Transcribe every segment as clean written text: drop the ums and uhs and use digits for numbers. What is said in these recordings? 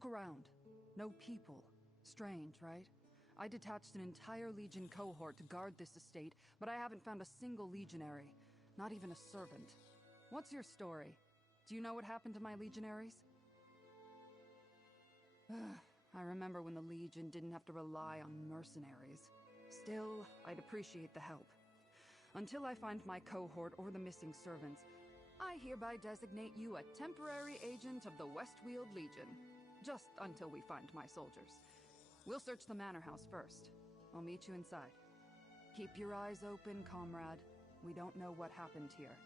Look around. No people. Strange, right? I detached an entire Legion cohort to guard this estate, but I haven't found a single legionary. Not even a servant. What's your story? Do you know what happened to my legionaries? I remember when the Legion didn't have to rely on mercenaries. Still, I'd appreciate the help. Until I find my cohort or the missing servants, I hereby designate you a temporary agent of the Westweald Legion. Just until we find my soldiers. We'll search the manor house first. I'll meet you inside. Keep your eyes open, comrade. We don't know what happened here.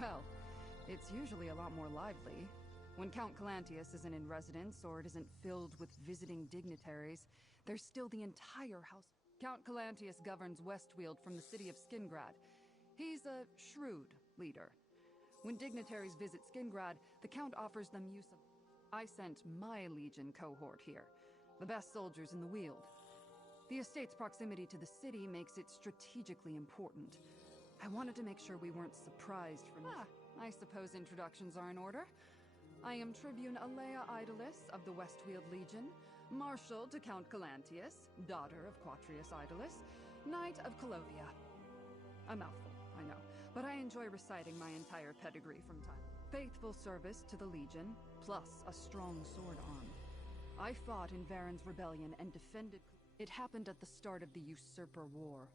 Well, it's usually a lot more lively. When Count Calantius isn't in residence or it isn't filled with visiting dignitaries, there's still the entire house. Count Calantius governs Westweald from the city of Skingrad. He's a shrewd leader. When dignitaries visit Skingrad, the Count offers them use of... I sent my Legion cohort here, the best soldiers in the Weald. The estate's proximity to the city makes it strategically important. I wanted to make sure we weren't surprised from... I suppose introductions are in order. I am Tribune Alea Idolus of the Westweald Legion, Marshal to Count Calantius, daughter of Quatrius Idolus, Knight of Calovia. A mouthful, I know, but I enjoy reciting my entire pedigree from time. Faithful service to the Legion, plus a strong sword arm. I fought in Varen's rebellion and defended... It happened at the start of the Usurper War.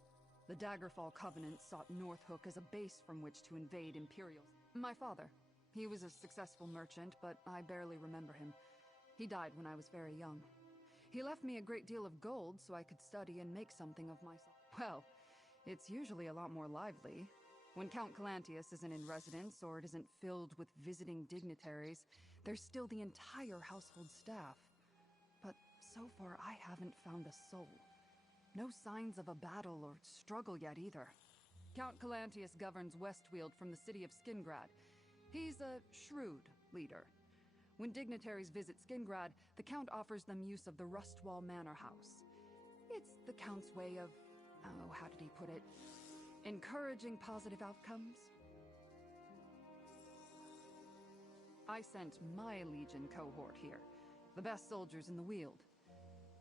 The Daggerfall Covenant sought Northhook as a base from which to invade Imperials. My father. He was a successful merchant, but I barely remember him. He died when I was very young. He left me a great deal of gold so I could study and make something of myself. Well, it's usually a lot more lively. When Count Calantius isn't in residence or it isn't filled with visiting dignitaries, there's still the entire household staff. But so far I haven't found a soul. No signs of a battle or struggle yet either. Count Calantius governs Westweald from the city of Skingrad. He's a shrewd leader. When dignitaries visit Skingrad, the Count offers them use of the Rustwall Manor House. It's the Count's way of... oh, how did he put it? Encouraging positive outcomes? I sent my Legion cohort here, the best soldiers in the Weald.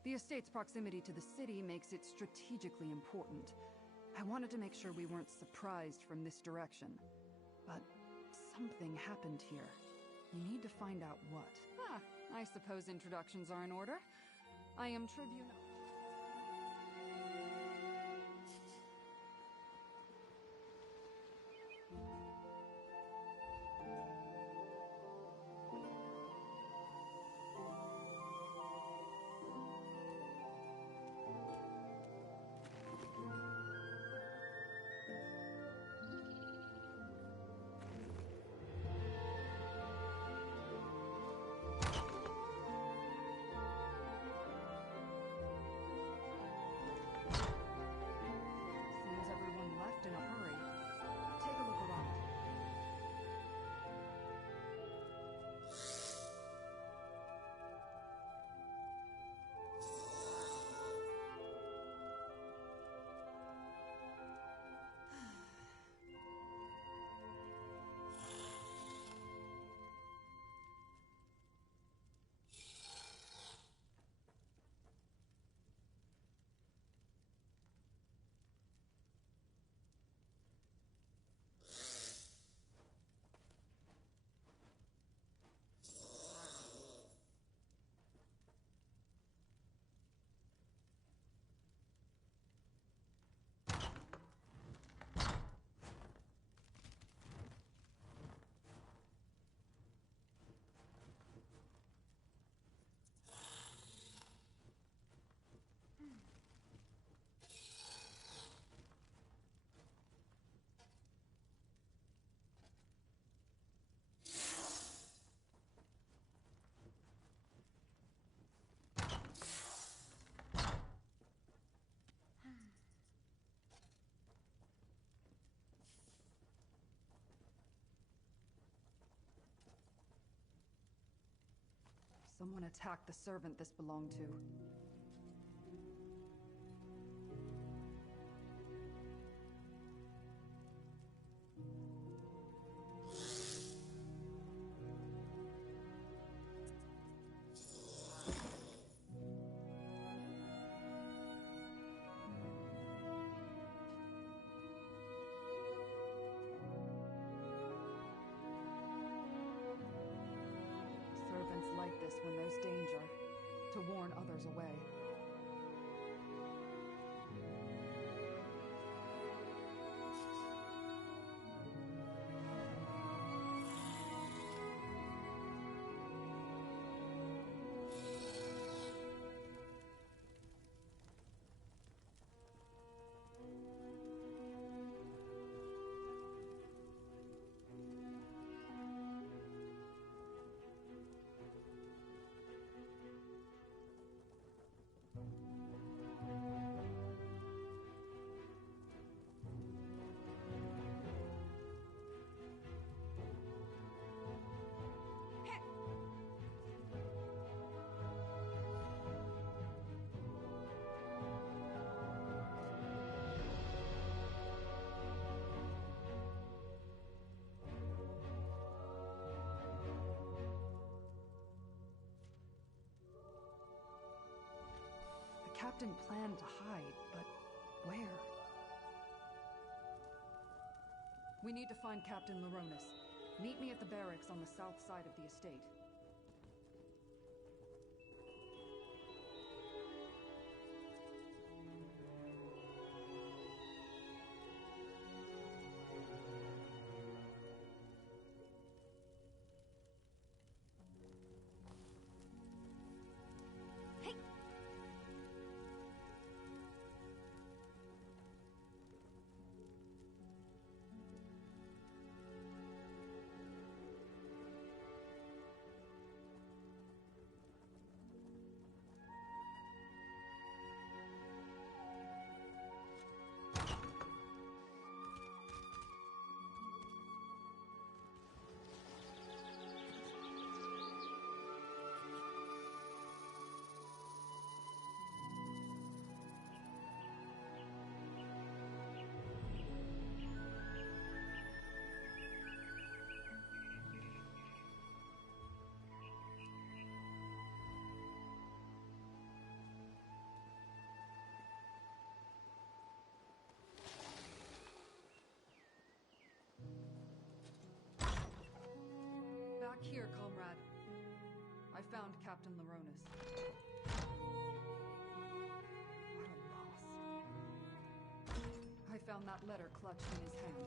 The estate's proximity to the city makes it strategically important. I wanted to make sure we weren't surprised from this direction. But something happened here. You need to find out what. I suppose introductions are in order. I am Tribune... and attack the servant this belonged to. Servants like this when there's danger, to warn others away. The captain planned to hide, but where? We need to find Captain Laronis. Meet me at the barracks on the south side of the estate. Back here, comrade. I found Captain Laronis. What a loss. I found that letter clutched in his hand.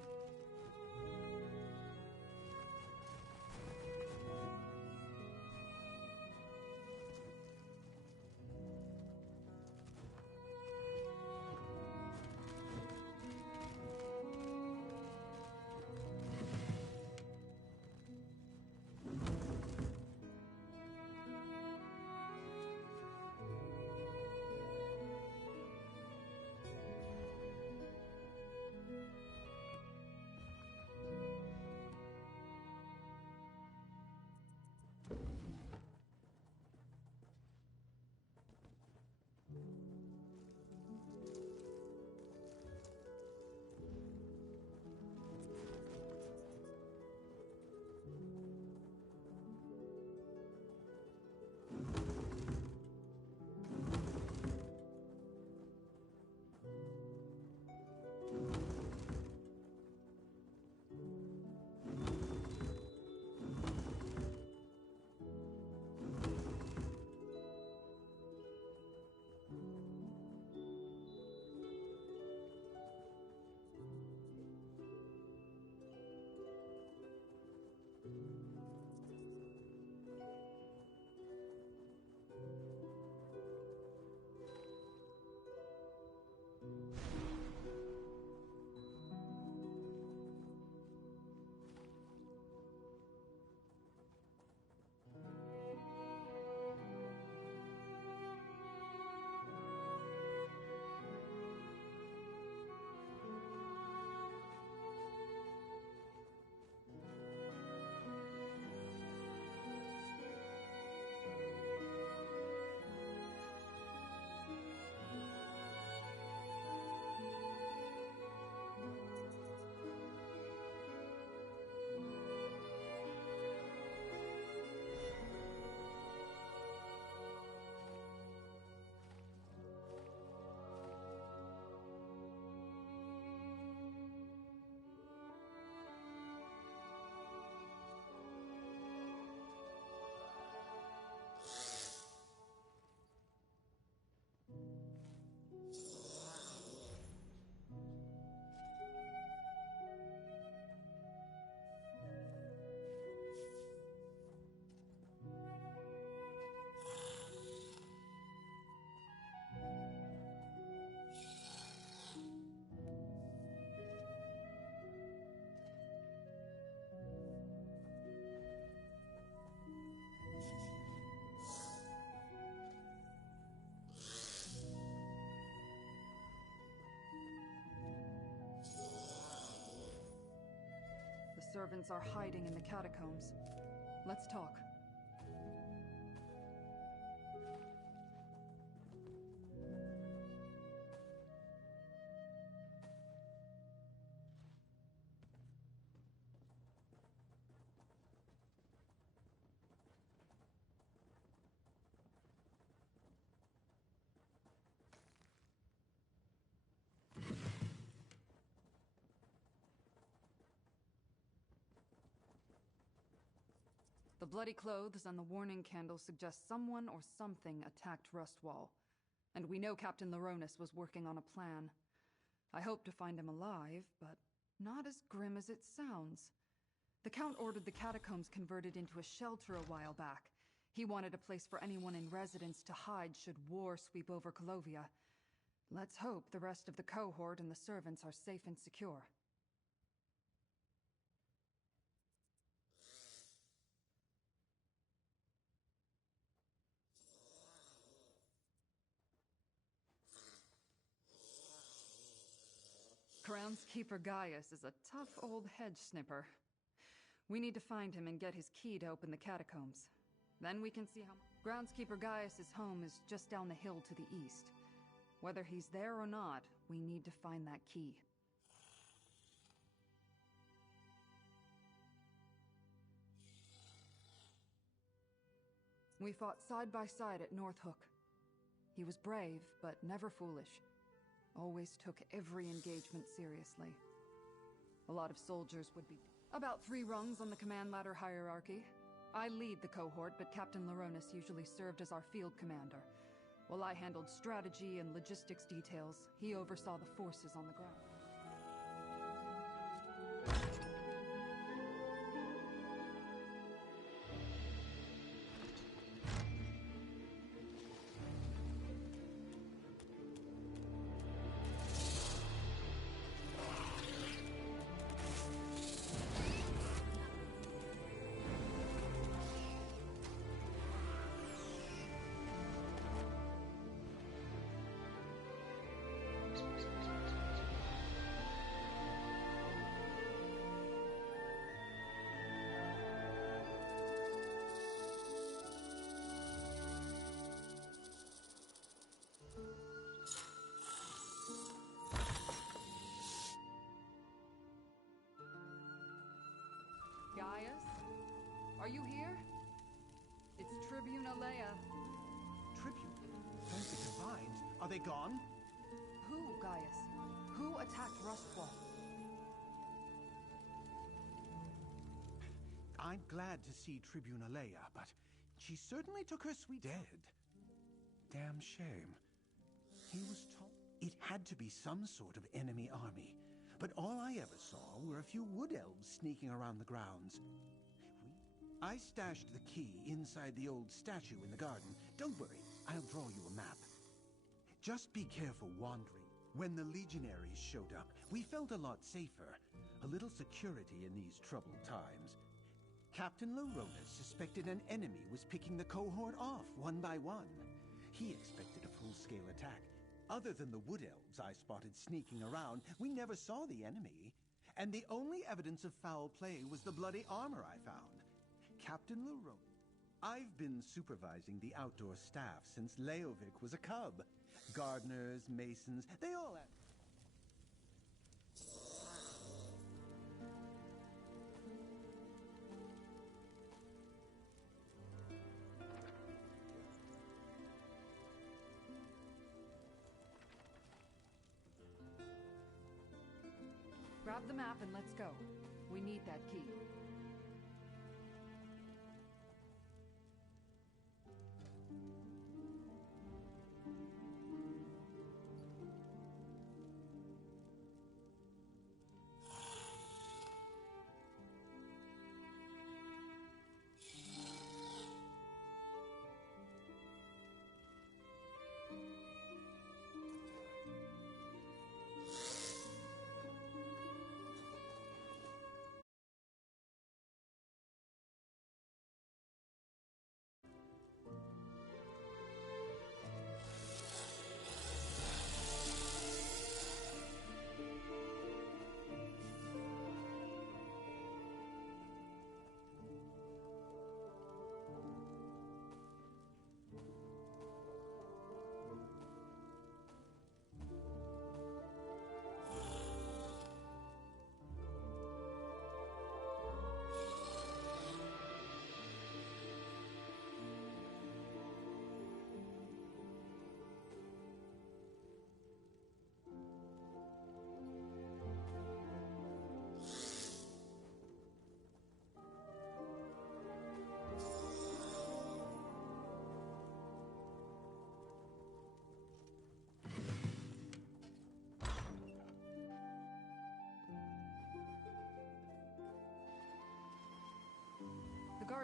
servants are hiding in the catacombs. Let's talk. The bloody clothes and the warning candle suggest someone or something attacked Rustwall. And we know Captain Leronis was working on a plan. I hope to find him alive, but not as grim as it sounds. The Count ordered the catacombs converted into a shelter a while back. He wanted a place for anyone in residence to hide should war sweep over Colovia. Let's hope the rest of the cohort and the servants are safe and secure. Groundskeeper Gaius is a tough old hedge snipper. We need to find him and get his key to open the catacombs. Then we can see how... Groundskeeper Gaius's home is just down the hill to the east. Whether he's there or not, we need to find that key. We fought side by side at North Hook. He was brave, but never foolish. Always took every engagement seriously. A lot of soldiers would be... About 3 rungs on the command ladder hierarchy. I lead the cohort, but Captain Leronis usually served as our field commander. While I handled strategy and logistics details, he oversaw the forces on the ground. Gaius? Are you here? It's Tribune Alea. Tribune? Thank the Divines. Are they gone? Who, Gaius? Who attacked Rustwall? I'm glad to see Tribune Alea, but she certainly took her sweet dead. Damn shame. He was told it had to be some sort of enemy army. But all I ever saw were a few wood elves sneaking around the grounds. I stashed the key inside the old statue in the garden. Don't worry, I'll draw you a map. Just be careful wandering. When the legionaries showed up, we felt a lot safer. A little security in these troubled times. Captain Leronis suspected an enemy was picking the cohort off one by one. He expected a full-scale attack. Other than the wood elves I spotted sneaking around, we never saw the enemy. And the only evidence of foul play was the bloody armor I found. Captain Leronis. I've been supervising the outdoor staff since Leovic was a cub. Gardeners, masons, they all have... Grab the map and let's go. We need that key.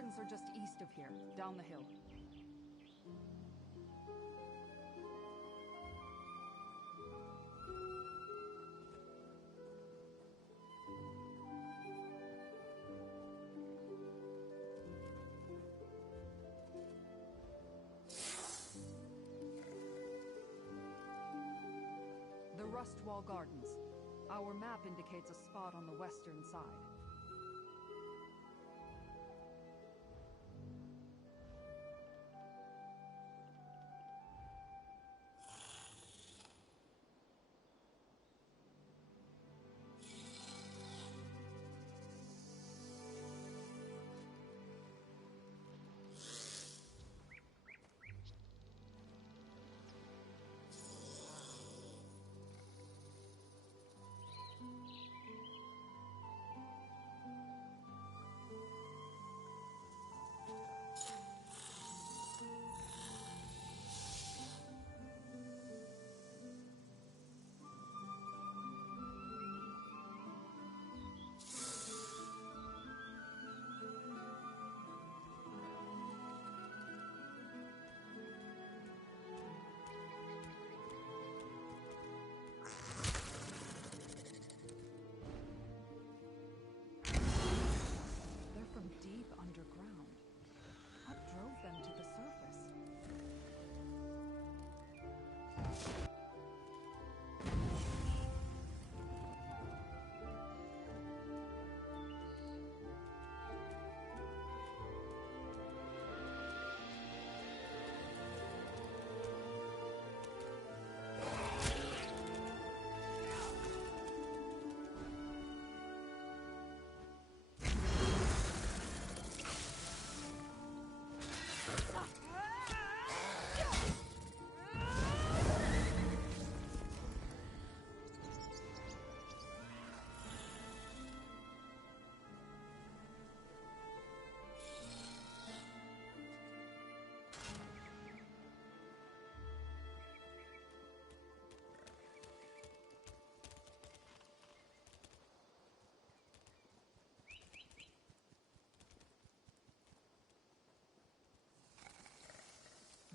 Gardens are just east of here, down the hill. The Rustwall Gardens. Our map indicates a spot on the western side.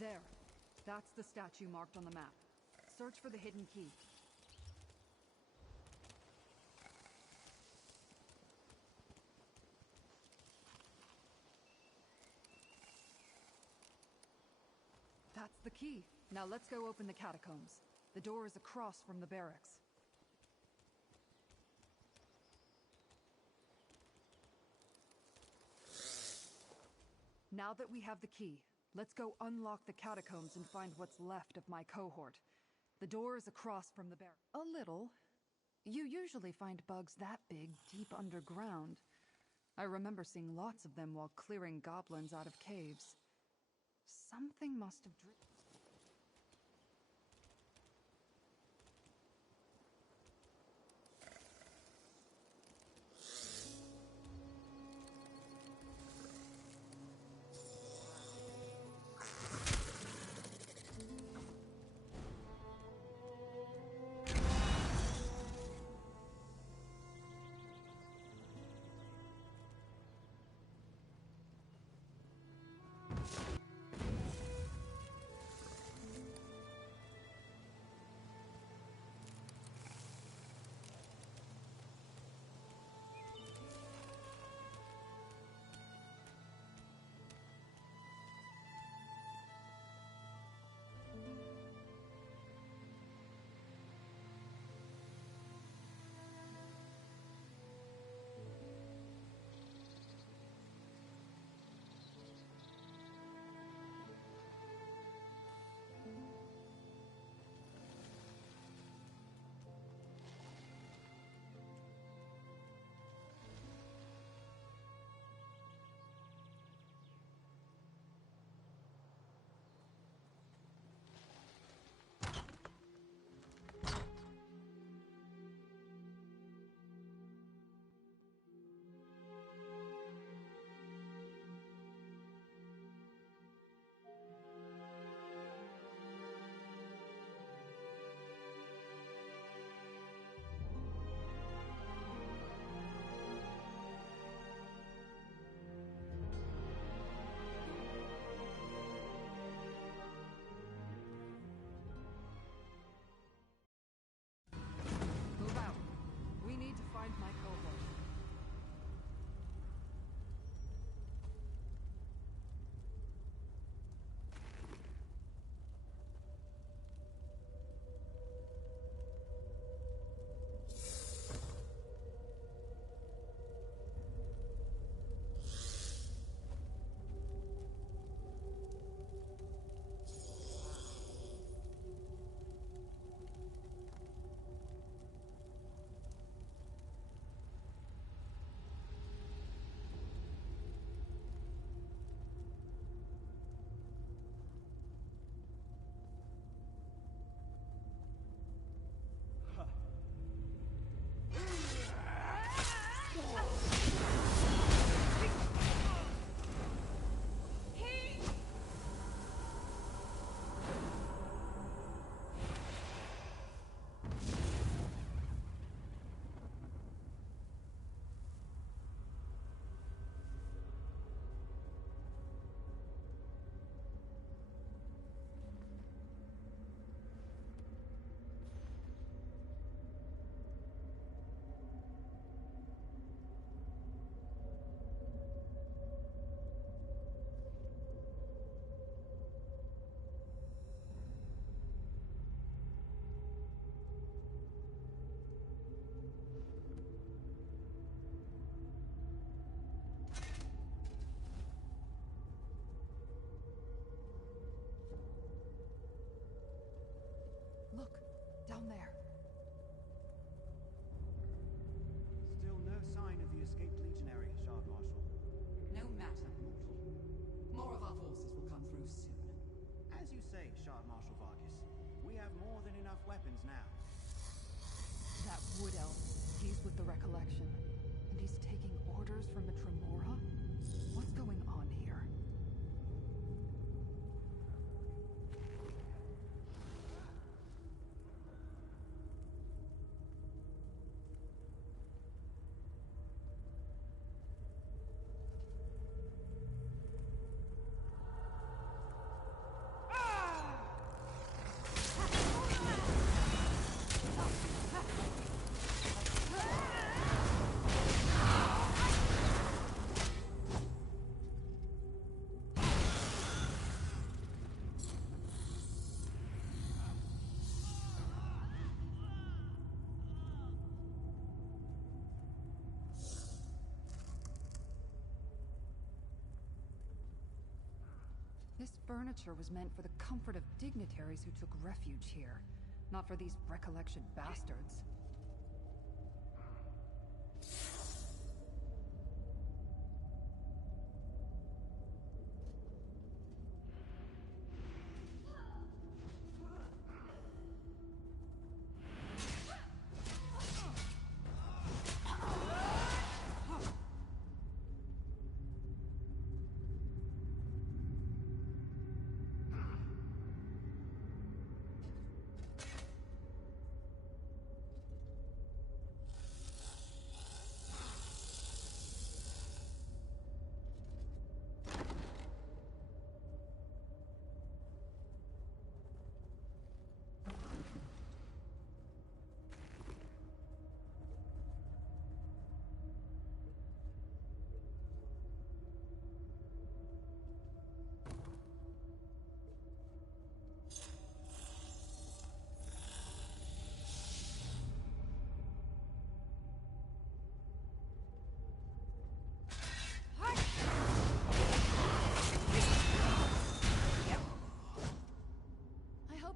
There. That's the statue marked on the map. Search for the hidden key. That's the key. Now let's go open the catacombs. The door is across from the barracks. Now that we have the key, let's go unlock the catacombs and find what's left of my cohort. The door is across from the barracks. A little. You usually find bugs that big deep underground. I remember seeing lots of them while clearing goblins out of caves. Something must have driven. enough weapons now. That wood elf, he's with the Recollection. And he's taking orders from a Tremora? What's going on here? This furniture was meant for the comfort of dignitaries who took refuge here, not for these Recollection bastards.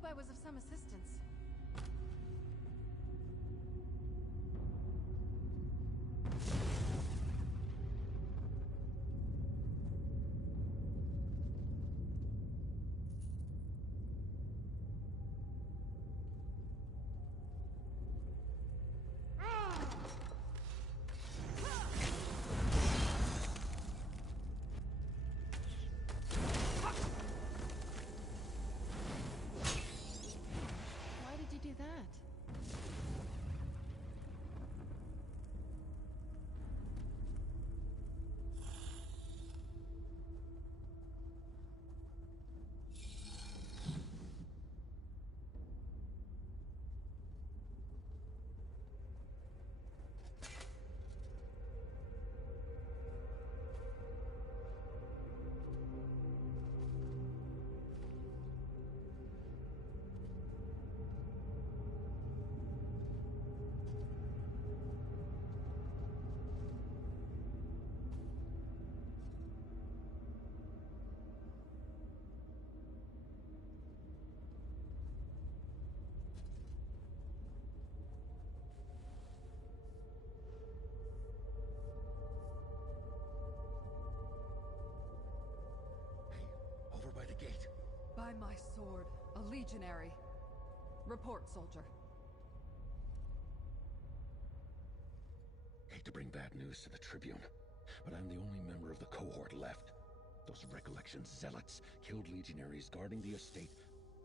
I was of some assistance. By my sword, a legionary. Report, soldier. Hate to bring bad news to the Tribune, but I'm the only member of the cohort left. Those Recollection zealots killed legionaries guarding the estate.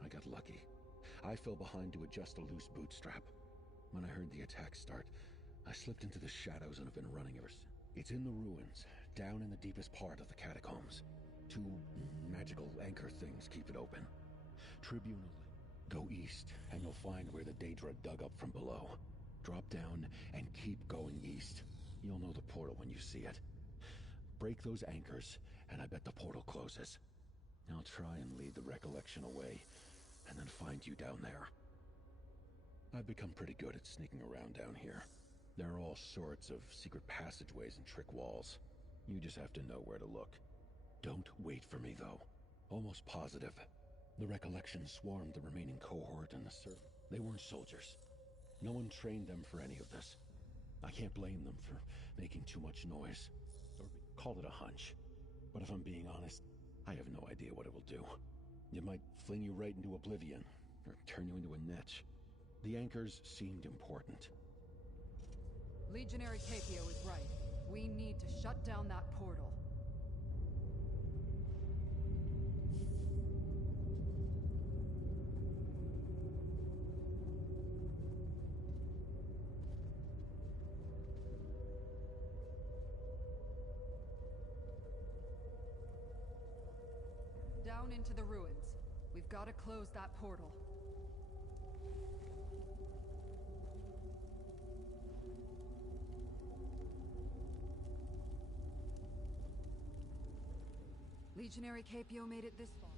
I got lucky. I fell behind to adjust a loose bootstrap. When I heard the attack start, I slipped into the shadows and have been running ever since. It's in the ruins, down in the deepest part of the catacombs. Two magical anchor things keep it open. Tribune, go east, and you'll find where the Daedra dug up from below. Drop down and keep going east. You'll know the portal when you see it. Break those anchors, and I bet the portal closes. I'll try and lead the Recollection away, and then find you down there. I've become pretty good at sneaking around down here. There are all sorts of secret passageways and trick walls. You just have to know where to look. Don't wait for me, though. Almost positive. The Recollection swarmed the remaining cohort and the servant. They weren't soldiers. No one trained them for any of this. I can't blame them for making too much noise. Or call it a hunch. But if I'm being honest, I have no idea what it will do. It might fling you right into oblivion, or turn you into a netch. The anchors seemed important. Legionary Capio is right. We need to shut down that portal. Down into the ruins. We've got to close that portal. Legionary Capio made it this far.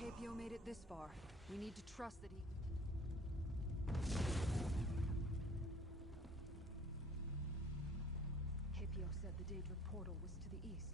Capio made it this far. We need to trust that he... Capio said the Daedra portal was to the east.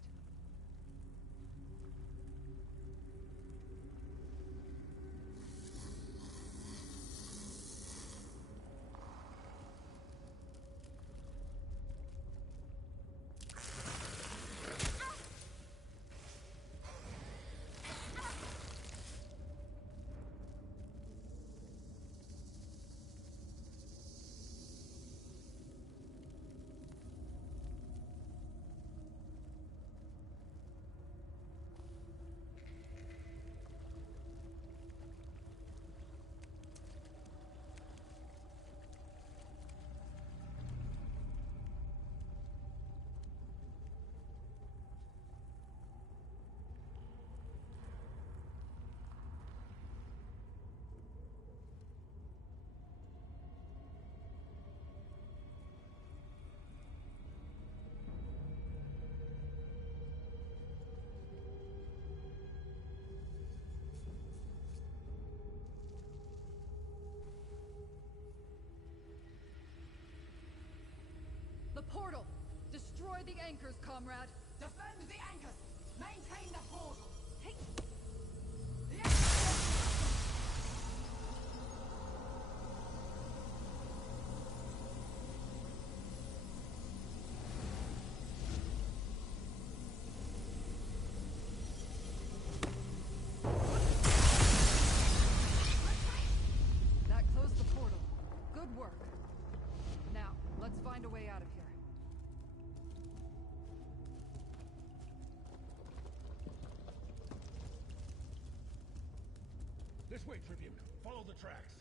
The portal! Destroy the anchors, comrade! Defend the anchors! Maintain the portal! Hey! The anchors! That closed the portal. Good work. Now, let's find a way out of here. This way, Tribune. Follow the tracks.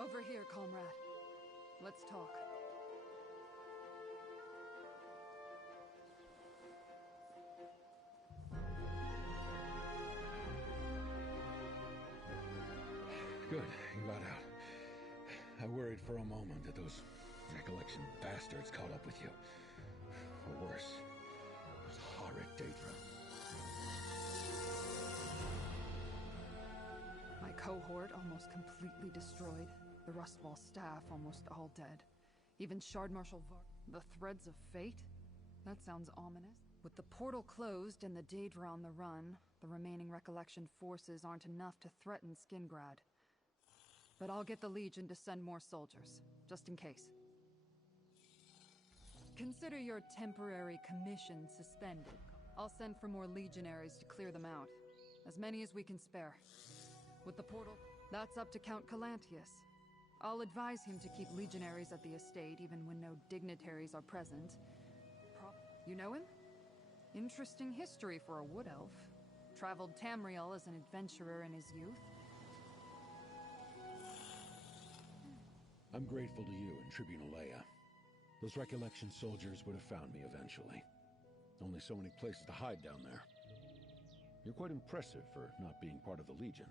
Over here, comrade. Let's talk. Good, you got out. I worried for a moment that those recollection bastards caught up with you. Or worse, those horrid Daedra. My cohort almost completely destroyed. The Rustwall staff almost all dead. Even Shard Marshal the threads of fate? That sounds ominous. With the portal closed and the Daedra on the run, the remaining Recollection forces aren't enough to threaten Skingrad. But I'll get the Legion to send more soldiers, just in case. Consider your temporary commission suspended. I'll send for more legionaries to clear them out. As many as we can spare. With the portal, that's up to Count Calantius. I'll advise him to keep legionaries at the estate even when no dignitaries are present. You know him? Interesting history for a wood elf. Traveled Tamriel as an adventurer in his youth. I'm grateful to you and Tribune Leia. Those Recollection soldiers would have found me eventually. Only so many places to hide down there. You're quite impressive for not being part of the Legion.